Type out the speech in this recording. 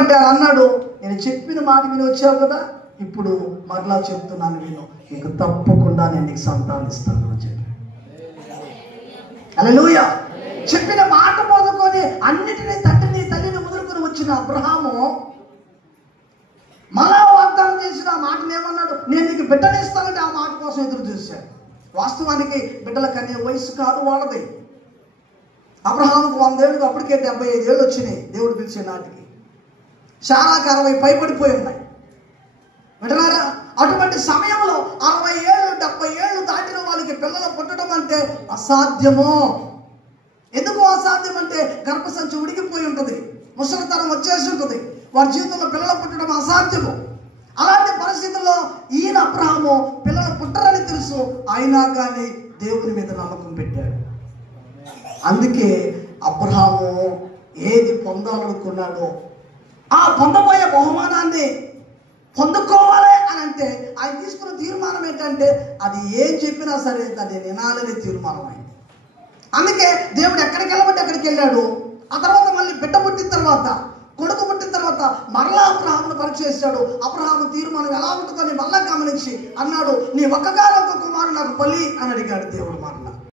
అంటే అన్నాడు, నేను చెప్పిన మాట విని వచ్చావు కదా, ఇప్పుడు మరలా చెప్తున్నాను విను, నీకు తప్పకుండా నేను నీకు సంతానం ఇస్తాను అని చెప్పి. హల్లెలూయా. చెప్పిన మాట మొదలుకొని అన్నిటినీ తండ్రిని తల్లిని మొదలుకొని వచ్చిన అబ్రహాము మళ్ళా వాగ్దానం చేసిన ఆ మాటను ఏమన్నాడు, నేను నీకు బిడ్డనిస్తానంటే ఆ మాట కోసం ఎదురు చూశాడు. వాస్తవానికి బిడ్డల కనే వయసు కాదు వాళ్ళది. అబ్రహాముకు 100 ఏళ్ళు, అప్పటికే 75 ఏళ్ళు వచ్చినాయి దేవుడు పిలిచే నాటికి. శారాకు 60 పైబడిపోయి ఉన్నాయి. వింటున్నారా? అటువంటి సమయంలో 60 ఏళ్ళు 70 ఏళ్ళు దాటిన వాళ్ళకి పిల్లలు పుట్టడం అంటే అసాధ్యము. ఎందుకు అసాధ్యం అంటే గర్భసంచి ఉడికిపోయి ఉంటుంది, ముసలితనం వచ్చేసి ఉంటుంది, వారి జీవితంలో పిల్లలు పుట్టడం అసాధ్యము. అలాంటి పరిస్థితుల్లో ఈయన అబ్రహాము పిల్లలు పుట్టరని తెలుసు, అయినా కానీ దేవుని మీద నమ్మకం పెట్టాడు. అందుకే అబ్రహాము ఏది పొందాలనుకున్నాడో ఆ పొందబోయే బహుమానాన్ని పొందుకోవాలి అని అంటే ఆయన తీసుకున్న తీర్మానం ఏంటంటే అది ఏం చెప్పినా సరే దాన్ని వినాలనే తీర్మానం అయింది. అందుకే దేవుడు ఎక్కడికి వెళ్ళమంటే అక్కడికి వెళ్ళాడు. ఆ తర్వాత మళ్ళీ బిడ్డ పుట్టిన తర్వాత, కొడుకు పుట్టిన తర్వాత మరలా అబ్రహామును పరీక్ష చేశాడు. అబ్రహాము తీర్మానం ఎలా ఉంటుందని మళ్ళా గమనించి అన్నాడు, నీ ఒక్కగానొక్క కుమారుడు నాకు బలి అని అడిగాడు దేవుడు మరలా.